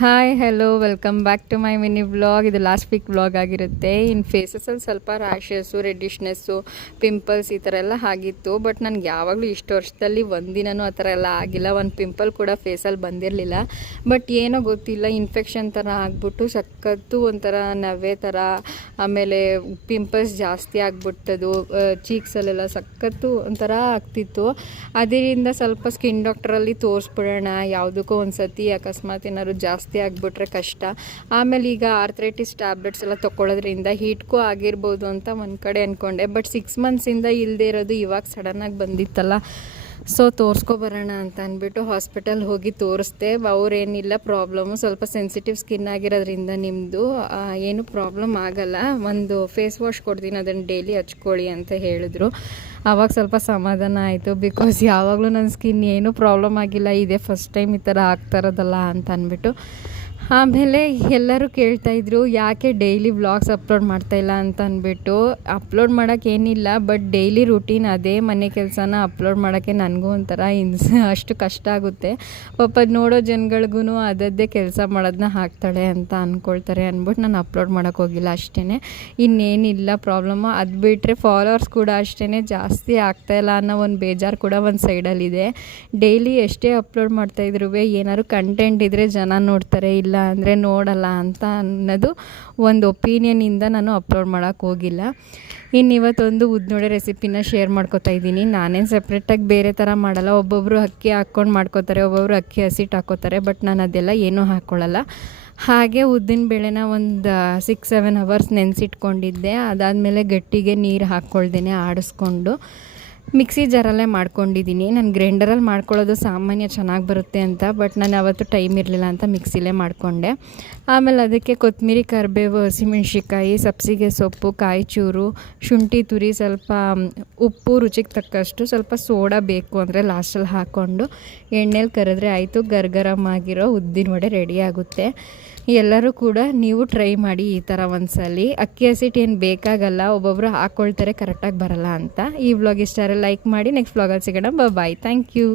Hi hello welcome back to my mini vlog. ಇದು last week vlog ಆಗಿರುತ್ತೆ. ಇನ್ನು ಫೇಸಸಲ್ಲಿ ಸ್ವಲ್ಪ ರ್ಯಾಷಸ್ಸು, ರೆಡ್ಡಿಶ್ನೆಸ್ಸು, ಪಿಂಪಲ್ಸ್ ಈ ಥರ ಎಲ್ಲ ಆಗಿತ್ತು. ಬಟ್ ನನಗೆ ಯಾವಾಗಲೂ ಇಷ್ಟು ವರ್ಷದಲ್ಲಿ ಒಂದಿನವೂ ಆ ಥರ ಎಲ್ಲ ಆಗಿಲ್ಲ. ಒಂದು ಪಿಂಪಲ್ ಕೂಡ ಫೇಸಲ್ಲಿ ಬಂದಿರಲಿಲ್ಲ. ಬಟ್ ಏನೋ ಗೊತ್ತಿಲ್ಲ, ಇನ್ಫೆಕ್ಷನ್ ಥರ ಆಗಿಬಿಟ್ಟು ಸಖತ್ತು ಒಂಥರ ನವೆ ಥರ, ಆಮೇಲೆ ಪಿಂಪಲ್ಸ್ ಜಾಸ್ತಿ ಆಗಿಬಿಟ್ಟದು. ಚೀಕ್ಸಲ್ಲೆಲ್ಲ ಸಖತ್ತು ಒಂಥರ ಆಗ್ತಿತ್ತು. ಅದರಿಂದ ಸ್ವಲ್ಪ ಸ್ಕಿನ್ ಡಾಕ್ಟ್ರಲ್ಲಿ ತೋರಿಸ್ಬಿಡೋಣ, ಯಾವುದಕ್ಕೂ ಒಂದು ಸತಿ ಅಕಸ್ಮಾತ್ ಏನಾದ್ರು ಜಾಸ್ತಿ ಆಗಿಬಿಟ್ರೆ ಕಷ್ಟ. ಆಮೇಲೆ ಈಗ ಆರ್ಥ್ರೈಟಿಸ್ ಟ್ಯಾಬ್ಲೆಟ್ಸ್ ಎಲ್ಲ ತೊಗೊಳೋದ್ರಿಂದ ಹೀಟ್ಗೂ ಆಗಿರ್ಬೋದು ಅಂತ ಒಂದು ಕಡೆ ಅಂದ್ಕೊಂಡೆ. ಬಟ್ 6 ಮಂತ್ಸಿಂದ ಇಲ್ಲದೆ ಇರೋದು ಇವಾಗ ಸಡನ್ನಾಗಿ ಬಂದಿತ್ತಲ್ಲ, ಸೊ ತೋರಿಸ್ಕೊಬರೋಣ ಅಂತ ಅಂದ್ಬಿಟ್ಟು ಹಾಸ್ಪಿಟಲ್ ಹೋಗಿ ತೋರಿಸ್ದೆ. ಅವ್ರೇನಿಲ್ಲ, ಪ್ರಾಬ್ಲಮ್ಮು ಸ್ವಲ್ಪ ಸೆನ್ಸಿಟಿವ್ ಸ್ಕಿನ್ ಆಗಿರೋದ್ರಿಂದ ನಿಮ್ಮದು ಏನು ಪ್ರಾಬ್ಲಮ್ ಆಗಲ್ಲ, ಒಂದು ಫೇಸ್ ವಾಶ್ ಕೊಡ್ತೀನಿ, ಅದನ್ನು ಡೈಲಿ ಹಚ್ಕೊಳ್ಳಿ ಅಂತ ಹೇಳಿದ್ರು. ಆವಾಗ ಸ್ವಲ್ಪ ಸಮಾಧಾನ ಆಯಿತು. ಬಿಕಾಸ್ ಯಾವಾಗಲೂ ನನ್ನ ಸ್ಕಿನ್ ಏನೂ ಪ್ರಾಬ್ಲಮ್ ಆಗಿಲ್ಲ, ಇದೇ ಫಸ್ಟ್ ಟೈಮ್ ಈ ಥರ ಆಗ್ತಾ ಇರೋದಲ್ಲ ಅಂತ ಅಂದ್ಬಿಟ್ಟು. ಆಮೇಲೆ ಎಲ್ಲರೂ ಕೇಳ್ತಾಯಿದ್ರು ಯಾಕೆ ಡೈಲಿ ವ್ಲಾಗ್ಸ್ ಅಪ್ಲೋಡ್ ಮಾಡ್ತಾಯಿಲ್ಲ ಅಂತ ಅಂದ್ಬಿಟ್ಟು. ಅಪ್ಲೋಡ್ ಮಾಡೋಕ್ಕೇನಿಲ್ಲ, ಬಟ್ ಡೈಲಿ ರುಟೀನ್ ಅದೇ ಮನೆ ಕೆಲಸನ ಅಪ್ಲೋಡ್ ಮಾಡೋಕ್ಕೆ ನನಗೂ ಒಂಥರ ಅಷ್ಟು ಕಷ್ಟ ಆಗುತ್ತೆ. ಪಾಪ ನೋಡೋ ಜನಗಳಿಗೂ ಅದದ್ದೇ ಕೆಲಸ ಮಾಡೋದನ್ನ ಹಾಕ್ತಾಳೆ ಅಂತ ಅಂದ್ಕೊಳ್ತಾರೆ ಅಂದ್ಬಿಟ್ಟು ನಾನು ಅಪ್ಲೋಡ್ ಮಾಡೋಕ್ಕೆ ಹೋಗಿಲ್ಲ ಅಷ್ಟೇ. ಇನ್ನೇನಿಲ್ಲ ಪ್ರಾಬ್ಲಮ್ಮು. ಅದು ಬಿಟ್ಟರೆ ಫಾಲೋವರ್ಸ್ ಕೂಡ ಅಷ್ಟೇ ಜಾಸ್ತಿ ಆಗ್ತಾಯಿಲ್ಲ ಅನ್ನೋ ಒಂದು ಬೇಜಾರು ಕೂಡ ಒಂದು ಸೈಡಲ್ಲಿದೆ. ಡೈಲಿ ಎಷ್ಟೇ ಅಪ್ಲೋಡ್ ಮಾಡ್ತಾಯಿದ್ರು ಏನಾದ್ರು ಕಂಟೆಂಟ್ ಇದ್ದರೆ ಜನ ನೋಡ್ತಾರೆ, ಇಲ್ಲ ಅಂದರೆ ನೋಡಲ್ಲ ಅಂತ ಅನ್ನೋದು ಒಂದು ಒಪಿನಿಯನಿಂದ ನಾನು ಅಪ್ಲೋಡ್ ಮಾಡೋಕ್ಕೆ ಹೋಗಿಲ್ಲ. ಇನ್ನು ಇವತ್ತೊಂದು ಉದ್ನೋಡೆ ರೆಸಿಪಿನ ಶೇರ್ ಮಾಡ್ಕೊತಾ ಇದ್ದೀನಿ. ನಾನೇನು ಸಪ್ರೇಟಾಗಿ ಬೇರೆ ಥರ ಮಾಡಲ್ಲ. ಒಬ್ಬೊಬ್ಬರು ಅಕ್ಕಿ ಹಾಕ್ಕೊಂಡು ಮಾಡ್ಕೋತಾರೆ, ಒಬ್ಬೊಬ್ಬರು ಅಕ್ಕಿ ಹಸಿಟ್ಟು ಹಾಕ್ಕೋತಾರೆ. ಬಟ್ ನಾನು ಅದೆಲ್ಲ ಏನೂ ಹಾಕ್ಕೊಳ್ಳಲ್ಲ. ಹಾಗೆ ಉದ್ದಿನ ಬೇಳೆನ ಒಂದು 6-7 ಅವರ್ಸ್ ನೆನೆಸಿಟ್ಕೊಂಡಿದ್ದೆ. ಅದಾದಮೇಲೆ ಗಟ್ಟಿಗೆ ನೀರು ಹಾಕ್ಕೊಳ್ದೇನೆ ಆಡಿಸ್ಕೊಂಡು ಮಿಕ್ಸಿ ಜಾರಲ್ಲೇ ಮಾಡ್ಕೊಂಡಿದ್ದೀನಿ. ನಾನು ಗ್ರೈಂಡರಲ್ಲಿ ಮಾಡ್ಕೊಳ್ಳೋದು ಸಾಮಾನ್ಯ ಚೆನ್ನಾಗಿ ಬರುತ್ತೆ ಅಂತ, ಬಟ್ ನಾನು ಅವತ್ತು ಟೈಮ್ ಇರಲಿಲ್ಲ ಅಂತ ಮಿಕ್ಸಿಲೇ ಮಾಡಿಕೊಂಡೆ. ಆಮೇಲೆ ಅದಕ್ಕೆ ಕೊತ್ತಂಬರಿ, ಕರಿಬೇವು, ಹಸಿಮೆಣ್ಸಿಕಾಯಿ, ಸಬ್ಸಿಗೆ ಸೊಪ್ಪು, ಕಾಯಿ ಚೂರು, ಶುಂಠಿ ತುರಿ, ಸ್ವಲ್ಪ ಉಪ್ಪು, ರುಚಿಗೆ ತಕ್ಕಷ್ಟು, ಸ್ವಲ್ಪ ಸೋಡಾ ಬೇಕು ಅಂದರೆ ಲಾಸ್ಟಲ್ಲಿ ಹಾಕ್ಕೊಂಡು ಎಣ್ಣೆಲಿ ಕರೆದ್ರೆ ಆಯಿತು. ಗರಗರಮ್ ಆಗಿರೋ ಉದ್ದಿನ ವಡೆ ರೆಡಿ ಆಗುತ್ತೆ. ಎಲ್ಲರೂ ಕೂಡ ನೀವು ಟ್ರೈ ಮಾಡಿ ಈ ಥರ ಒಂದ್ಸಲಿ. ಅಕ್ಕಿ ಹಸಿಟ್ಟು ಏನು ಬೇಕಾಗಲ್ಲ, ಒಬ್ಬೊಬ್ಬರು ಹಾಕ್ಕೊಳ್ತಾರೆ ಕರೆಕ್ಟಾಗಿ ಬರಲ್ಲ ಅಂತ. ಈ ವ್ಲಾಗ್ ಇಷ್ಟ ಲೈಕ್ ಮಾಡಿ. ನೆಕ್ಸ್ಟ್ ವ್ಲಾಗಲ್ಲಿ ಸಿಗೋಣ. ಬಾಯ್. Thank you.